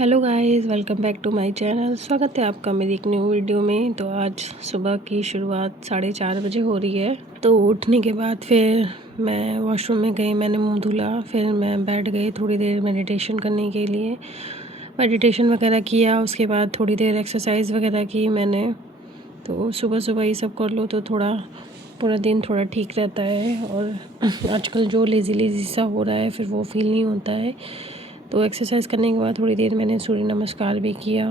Hello guys, welcome back to my channel. स्वागत है आपका मेरी एक न्यू वीडियो में। तो आज सुबह की शुरुआत 4:30 बजे हो रही है। तो उठने के बाद फिर मैं वॉशरूम में गई, मैंने मुंह धुला, फिर मैं बैठ गई थोड़ी देर मेडिटेशन करने के लिए। मेडिटेशन वगैरह किया, उसके बाद थोड़ी देर एक्सरसाइज वगैरह की मैंने। तो सुबह सुबह ये सब कर लो तो थोड़ा पूरा दिन थोड़ा ठीक रहता है। और आजकल जो लेज़ी लेज़ी सा हो रहा है फिर वो फील नहीं होता है। तो एक्सरसाइज करने के बाद थोड़ी देर मैंने सूर्य नमस्कार भी किया।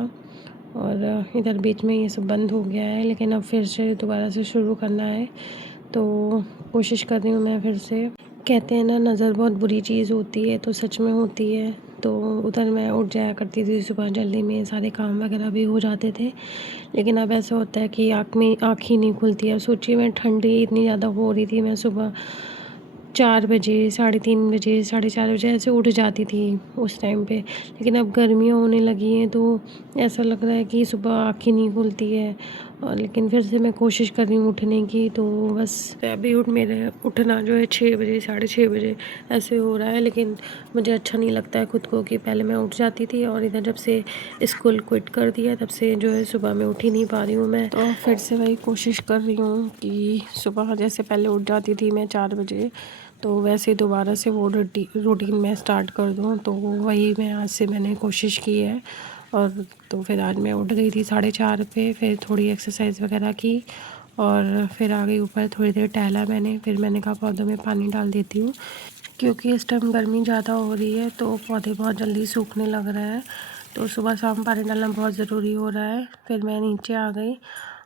और इधर बीच में ये सब बंद हो गया है, लेकिन अब फिर से दोबारा से शुरू करना है। तो कोशिश कर रही हूँ मैं फिर से। कहते हैं ना, नज़र बहुत बुरी चीज़ होती है, तो सच में होती है। तो उधर मैं उठ जाया करती थी सुबह जल्दी में, सारे काम वगैरह भी हो जाते थे। लेकिन अब ऐसा होता है कि आँख ही नहीं खुलती है। सोचिए, मैं ठंडी इतनी ज़्यादा हो रही थी, मैं सुबह 4 बजे, 3:30 बजे, 4:30 बजे ऐसे उठ जाती थी उस टाइम पे। लेकिन अब गर्मियाँ होने लगी हैं तो ऐसा लग रहा है कि सुबह आँख ही नहीं खुलती है। और लेकिन फिर से मैं कोशिश कर रही हूँ उठने की। तो बस अभी मेरे उठना जो है 6 बजे, 6:30 बजे ऐसे हो रहा है। लेकिन मुझे अच्छा नहीं लगता है खुद को कि पहले मैं उठ जाती थी, और इधर जब से स्कूल क्विट कर दिया तब से जो है सुबह में उठ ही नहीं पा रही हूँ मैं। तो फिर से वही कोशिश कर रही हूँ कि सुबह जैसे पहले उठ जाती थी मैं 4 बजे, तो वैसे दोबारा से वो रूटीन में स्टार्ट कर दूँ। तो वही मैं आज से मैंने कोशिश की है। और तो फिर आज मैं उठ गई थी 4:30 पे, फिर थोड़ी एक्सरसाइज वगैरह की और फिर आ गई ऊपर, थोड़ी देर टहला मैंने। फिर मैंने कहा पौधों में पानी डाल देती हूँ, क्योंकि इस टाइम गर्मी ज़्यादा हो रही है तो पौधे बहुत जल्दी सूखने लग रहे हैं। तो सुबह शाम पानी डालना बहुत ज़रूरी हो रहा है। फिर मैं नीचे आ गई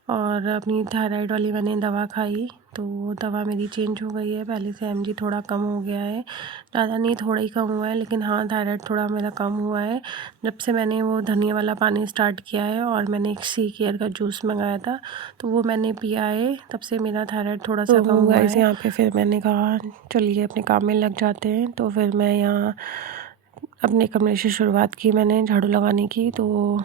और अपनी थायराइड वाली मैंने दवा खाई। तो दवा मेरी चेंज हो गई है, पहले से एमजी थोड़ा कम हो गया है। ज़्यादा नहीं, थोड़ा ही कम हुआ है, लेकिन हाँ थायराइड थोड़ा मेरा कम हुआ है जब से मैंने वो धनिया वाला पानी स्टार्ट किया है। और मैंने एक सी केयर का जूस मंगाया था, तो वो मैंने पिया है, तब से मेरा थायराइड थोड़ा सा कम हुआ है। यहाँ पे फिर मैंने कहा चलिए अपने काम में लग जाते हैं। तो फिर मैं यहाँ अपने कमरे से शुरुआत की मैंने झाड़ू लगाने की। तो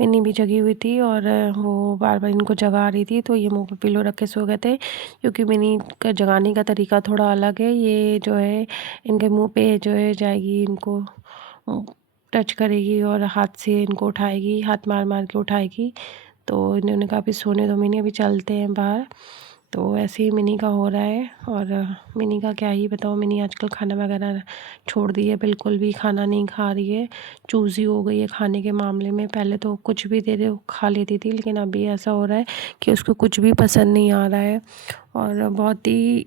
मिन्नी भी जगी हुई थी और वो बार बार इनको जगा रही थी, तो ये मुंह पे पिलो रख के सो गए थे। क्योंकि मिन्नी का जगाने का तरीका थोड़ा अलग है। ये जो है इनके मुंह पे जो है जाएगी, इनको टच करेगी और हाथ से इनको उठाएगी, हाथ मार मार के उठाएगी। तो इन्होंने कहा अभी सोने दो मिनी, अभी चलते हैं बाहर। तो ऐसे ही मिनी का हो रहा है। और मिनी का क्या ही बताओ, मिनी आजकल खाना वगैरह छोड़ दी है, बिल्कुल भी खाना नहीं खा रही है। चूज़ी हो गई है खाने के मामले में। पहले तो कुछ भी दे दे खा लेती थी, लेकिन अभी ऐसा हो रहा है कि उसको कुछ भी पसंद नहीं आ रहा है। और बहुत ही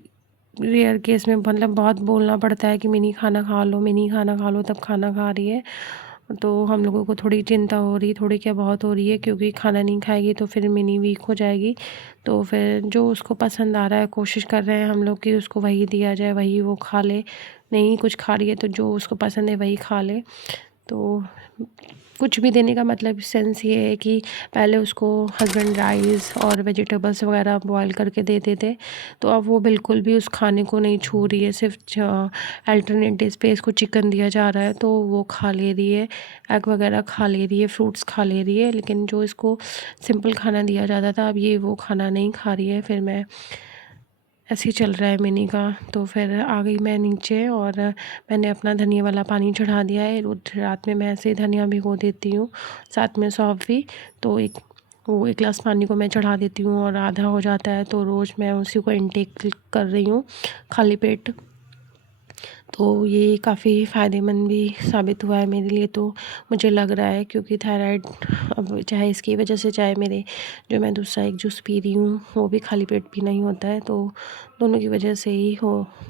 रेयर केस में, मतलब बहुत बोलना पड़ता है कि मिनी खाना खा लो, मिनी खाना खा लो, तब खाना खा रही है। तो हम लोगों को थोड़ी चिंता हो रही, थोड़ी क्या बहुत हो रही है, क्योंकि खाना नहीं खाएगी तो फिर मिनी वीक हो जाएगी। तो फिर जो उसको पसंद आ रहा है, कोशिश कर रहे हैं हम लोग कि उसको वही दिया जाए, वही वो खा ले। नहीं कुछ खा रही है तो जो उसको पसंद है वही खा ले। तो कुछ भी देने का मतलब सेंस ये है कि पहले उसको हस्बैंड राइस और वेजिटेबल्स वगैरह बॉईल करके देते थे। तो अब वो बिल्कुल भी उस खाने को नहीं छू रही है, सिर्फ अल्टरनेटिव पे इसको चिकन दिया जा रहा है तो वो खा ले रही है। एग वगैरह खा ले रही है, फ्रूट्स खा ले रही है, लेकिन जो इसको सिंपल खाना दिया जाता था अब ये वो खाना नहीं खा रही है। फिर मैं ऐसे ही चल रहा है मिनी का। तो फिर आ गई मैं नीचे और मैंने अपना धनिया वाला पानी चढ़ा दिया है। रोज रात में मैं ऐसे ही धनिया भिगो देती हूँ, साथ में सौंफ भी। तो एक गिलास पानी को मैं चढ़ा देती हूँ और आधा हो जाता है, तो रोज़ मैं उसी को इनटेक कर रही हूँ खाली पेट। तो ये काफ़ी फ़ायदेमंद भी साबित हुआ है मेरे लिए, तो मुझे लग रहा है। क्योंकि थायराइड अब चाहे इसकी वजह से, चाहे मेरे जो मैं दूसरा एक जूस पी रही हूँ वो भी खाली पेट पीना ही होता है, तो दोनों की वजह से ही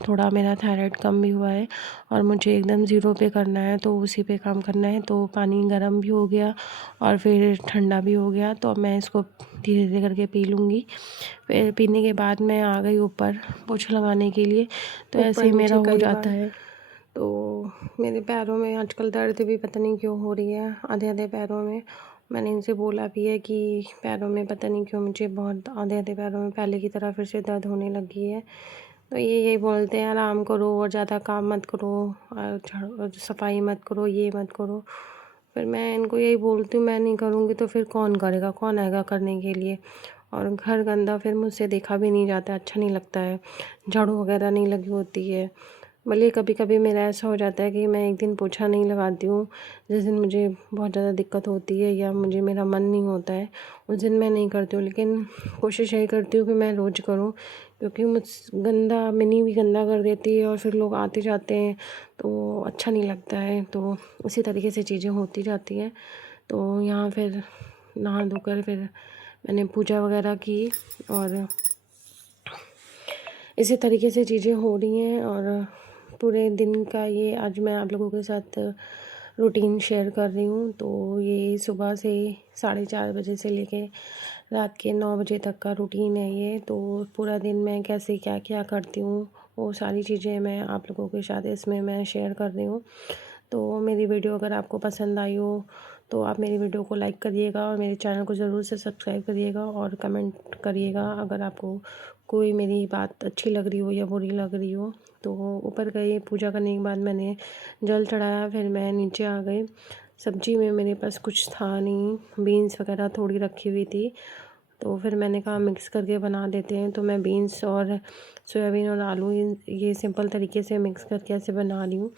थोड़ा मेरा थायराइड कम भी हुआ है। और मुझे एकदम ज़ीरो पे करना है, तो उसी पे काम करना है। तो पानी गर्म भी हो गया और फिर ठंडा भी हो गया, तो अब मैं इसको धीरे धीरे करके पी लूँगी। फिर पीने के बाद मैं आ गई ऊपर पोछा लगाने के लिए। तो ऐसे ही मेरा हो जाता है। तो मेरे पैरों में आजकल दर्द भी पता नहीं क्यों हो रही है, आधे आधे पैरों में। मैंने इनसे बोला भी है कि पैरों में पता नहीं क्यों मुझे बहुत आधे आधे पैरों में पहले की तरह फिर से दर्द होने लगी है। तो ये यही बोलते हैं आराम करो और ज़्यादा काम मत करो, और झाड़ू सफाई मत करो, ये मत करो। फिर मैं इनको यही बोलती हूँ, मैं नहीं करूँगी तो फिर कौन करेगा, कौन आएगा करने के लिए। और घर गंदा फिर मुझसे देखा भी नहीं जाता, अच्छा नहीं लगता है। झाड़ू वगैरह नहीं लगी होती है भले कभी कभी मेरा ऐसा हो जाता है कि मैं एक दिन पोछा नहीं लगाती हूँ, जिस दिन मुझे बहुत ज़्यादा दिक्कत होती है या मुझे मेरा मन नहीं होता है, उस दिन मैं नहीं करती हूँ। लेकिन कोशिश यही करती हूँ कि मैं रोज़ करूँ, क्योंकि मुझ गंदा मिनी भी गंदा कर देती है और फिर लोग आते जाते हैं तो अच्छा नहीं लगता है। तो उसी तरीके से चीज़ें होती जाती हैं। तो यहाँ फिर नहा धोकर फिर मैंने पूजा वगैरह की और इसी तरीके से चीज़ें हो रही हैं। और पूरे दिन का ये आज मैं आप लोगों के साथ रूटीन शेयर कर रही हूँ। तो ये सुबह से 4:30 बजे से लेके रात के 9 बजे तक का रूटीन है ये। तो पूरा दिन मैं कैसे क्या क्या करती हूँ वो सारी चीज़ें मैं आप लोगों के साथ इसमें मैं शेयर कर रही हूँ। तो मेरी वीडियो अगर आपको पसंद आई हो तो आप मेरी वीडियो को लाइक करिएगा और मेरे चैनल को ज़रूर से सब्सक्राइब करिएगा और कमेंट करिएगा अगर आपको कोई मेरी बात अच्छी लग रही हो या बुरी लग रही हो। तो ऊपर गई, पूजा करने के बाद मैंने जल चढ़ाया, फिर मैं नीचे आ गई। सब्जी में मेरे पास कुछ था नहीं, बीन्स वगैरह थोड़ी रखी हुई थी, तो फिर मैंने कहा मिक्स करके बना देते हैं। तो मैं बीन्स और सोयाबीन और आलू ये सिंपल तरीके से मिक्स करके ऐसे बना रही हूँ,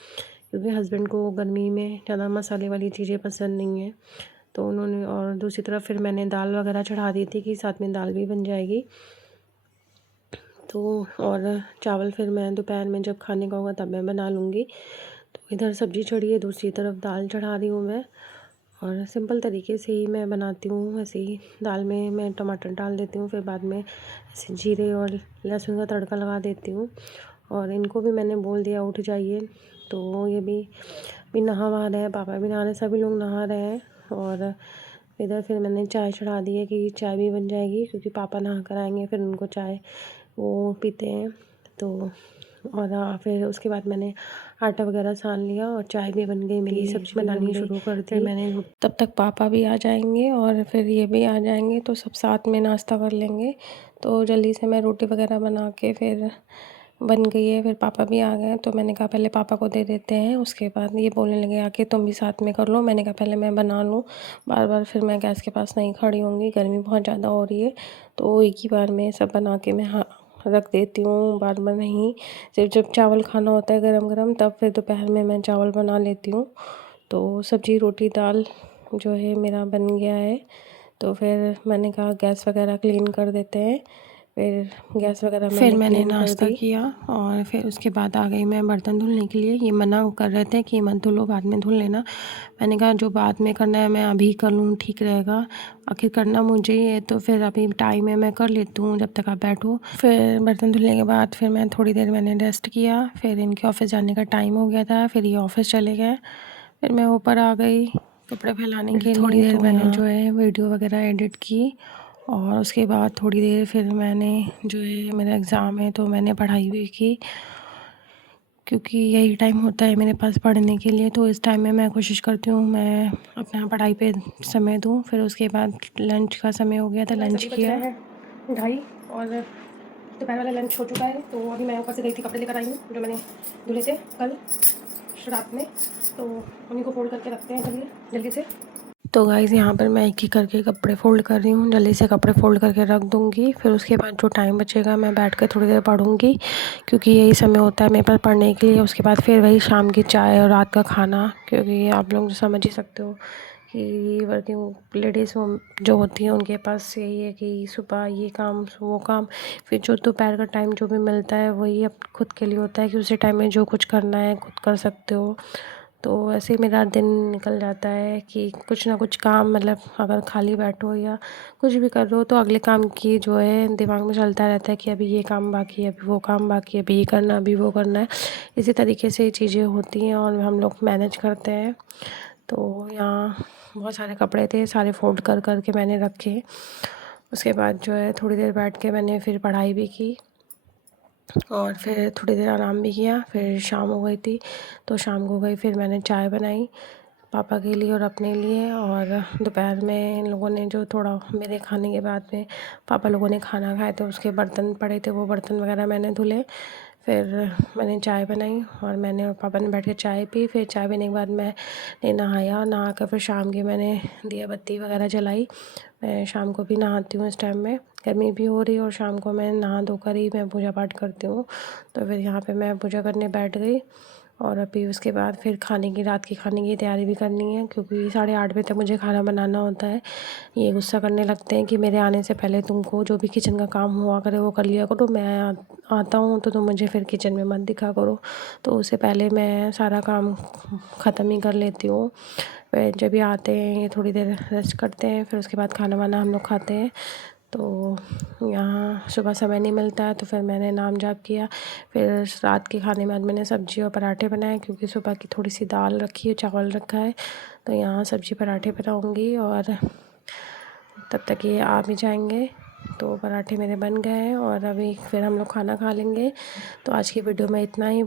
क्योंकि हस्बैंड को गर्मी में ज़्यादा मसाले वाली चीज़ें पसंद नहीं है। तो उन्होंने, और दूसरी तरफ फिर मैंने दाल वगैरह चढ़ा दी थी कि साथ में दाल भी बन जाएगी। तो और चावल फिर मैं दोपहर में जब खाने का होगा तब मैं बना लूँगी। तो इधर सब्ज़ी चढ़ी है, दूसरी तरफ दाल चढ़ा रही हूँ मैं। और सिंपल तरीके से ही मैं बनाती हूँ, ऐसे ही दाल में मैं टमाटर डाल देती हूँ, फिर बाद में ऐसे जीरे और लहसुन का तड़का लगा देती हूँ। और इनको भी मैंने बोल दिया उठ जाइए, तो ये भी नहा वहा रहे हैं, पापा भी नहा रहे हैं, सभी लोग नहा रहे हैं। और इधर फिर मैंने चाय चढ़ा दी है कि चाय भी बन जाएगी, क्योंकि पापा नहा कर आएंगे फिर उनको चाय वो पीते हैं। तो और फिर उसके बाद मैंने आटा वगैरह सान लिया और चाय भी बन गई, मेरी सब्ज़ी बनानी शुरू कर दी। फिर मैंने तब तक पापा भी आ जाएंगे और फिर ये भी आ जाएंगे, तो सब साथ में नाश्ता कर लेंगे। तो जल्दी से मैं रोटी वगैरह बना के फिर बन गई है, फिर पापा भी आ गए, तो मैंने कहा पहले पापा को दे देते हैं। उसके बाद ये बोलने लगे आके तुम भी साथ में कर लो। मैंने कहा पहले मैं बना लूँ, बार बार फिर मैं गैस के पास नहीं खड़ी होंगी, गर्मी बहुत ज़्यादा हो रही है। तो एक ही बार में सब बना के मैं रख देती हूँ, बार बार नहीं। सिर्फ जब चावल खाना होता है गरम गरम तब फिर दोपहर में मैं चावल बना लेती हूँ। तो सब्ज़ी रोटी दाल जो है मेरा बन गया है। तो फिर मैंने कहा गैस वगैरह क्लीन कर देते हैं, फिर गैस वगैरह मैंने नाश्ता किया। और फिर उसके बाद आ गई मैं बर्तन धुलने के लिए। ये मना कर रहे थे कि मत धुलो, बाद में धुल लेना। मैंने कहा जो बाद में करना है मैं अभी कर लूँ, ठीक रहेगा, आखिर करना मुझे ही है, तो फिर अभी टाइम है मैं कर लेती हूँ जब तक आप बैठो। फिर बर्तन धुलने के बाद फिर मैं थोड़ी देर मैंने रेस्ट किया, फिर इनके ऑफिस जाने का टाइम हो गया था, फिर ये ऑफिस चले गए। फिर मैं ऊपर आ गई कपड़े फैलाने के लिए। थोड़ी देर मैंने जो है वीडियो वगैरह एडिट की, और उसके बाद थोड़ी देर फिर मैंने जो है मेरा एग्ज़ाम है तो मैंने पढ़ाई भी की, क्योंकि यही टाइम होता है मेरे पास पढ़ने के लिए। तो इस टाइम में मैं कोशिश करती हूँ मैं अपना पढ़ाई पे समय दूँ। फिर उसके बाद लंच का समय हो गया था, लंच किया 2:30 और दोपहर वाला लंच हो चुका है। तो अभी मैं ऊपर से गई थी, कपड़े लेकर आई हूँ जो मैंने धुले थे कल रात में, तो उन्हीं को फोल्ड करके रखते हैं चलिए जल्दी से। तो गाइज़ यहाँ पर मैं एक ही करके कपड़े फ़ोल्ड कर रही हूँ, जल्दी से कपड़े फ़ोल्ड करके रख दूँगी। फिर उसके बाद जो टाइम बचेगा मैं बैठ कर थोड़ी देर पढ़ूँगी, क्योंकि यही समय होता है मेरे पास पढ़ने के लिए। उसके बाद फिर वही शाम की चाय और रात का खाना, क्योंकि आप लोग समझ ही सकते हो कि वर्किंग लेडीज़ जो होती हैं उनके पास यही है कि सुबह ये काम वो काम, फिर जो दोपहर का टाइम जो भी मिलता है वही अब खुद के लिए होता है कि उसी टाइम में जो कुछ करना है खुद कर सकते हो। तो ऐसे ही मेरा दिन निकल जाता है कि कुछ ना कुछ काम, मतलब अगर खाली बैठो या कुछ भी कर रहे हो तो अगले काम की जो है दिमाग में चलता रहता है कि अभी ये काम बाकी है, अभी वो काम बाकी है, अभी ये करना, अभी वो करना है। इसी तरीके से चीज़ें होती हैं और हम लोग मैनेज करते हैं। तो यहाँ बहुत सारे कपड़े थे, सारे फोल्ड कर कर के मैंने रखे। उसके बाद जो है थोड़ी देर बैठ के मैंने फिर पढ़ाई भी की और फिर थोड़ी देर आराम भी किया। फिर शाम हो गई थी, तो शाम को गई, फिर मैंने चाय बनाई पापा के लिए और अपने लिए। और दोपहर में इन लोगों ने जो थोड़ा मेरे खाने के बाद में पापा लोगों ने खाना खाए थे, उसके बर्तन पड़े थे, वो बर्तन वगैरह मैंने धुले। फिर मैंने चाय बनाई और मैंने और पापा ने बैठ के चाय पी। फिर चाय पीने के बाद मैंने नहाया, नहा कर फिर शाम की मैंने दिया बत्ती वगैरह जलाई। मैं शाम को भी नहाती हूँ, इस टाइम में गर्मी भी हो रही है और शाम को मैं नहा धोकर ही मैं पूजा पाठ करती हूँ। तो फिर यहाँ पे मैं पूजा करने बैठ गई और अभी उसके बाद फिर रात की खाने की तैयारी भी करनी है, क्योंकि 8:30 बजे तक मुझे खाना बनाना होता है। ये गुस्सा करने लगते हैं कि मेरे आने से पहले तुमको जो भी किचन का काम हुआ करे वो कर लिया करो, मैं आता हूँ तो तुम मुझे फिर किचन में मत दिखा करो। तो उससे पहले मैं सारा काम ख़त्म ही कर लेती हूँ। फिर जब ये आते हैं ये थोड़ी देर रेस्ट करते हैं, फिर उसके बाद खाना वाना हम लोग खाते हैं। तो यहाँ सुबह समय नहीं मिलता है, तो फिर मैंने नाम जाप किया। फिर रात के खाने में आज मैंने सब्ज़ी और पराठे बनाए, क्योंकि सुबह की थोड़ी सी दाल रखी है, चावल रखा है। तो यहाँ सब्ज़ी पराठे बनाऊँगी और तब तक ये आ भी जाएंगे। तो पराठे मेरे बन गए हैं और अभी फिर हम लोग खाना खा लेंगे। तो आज की वीडियो में इतना ही।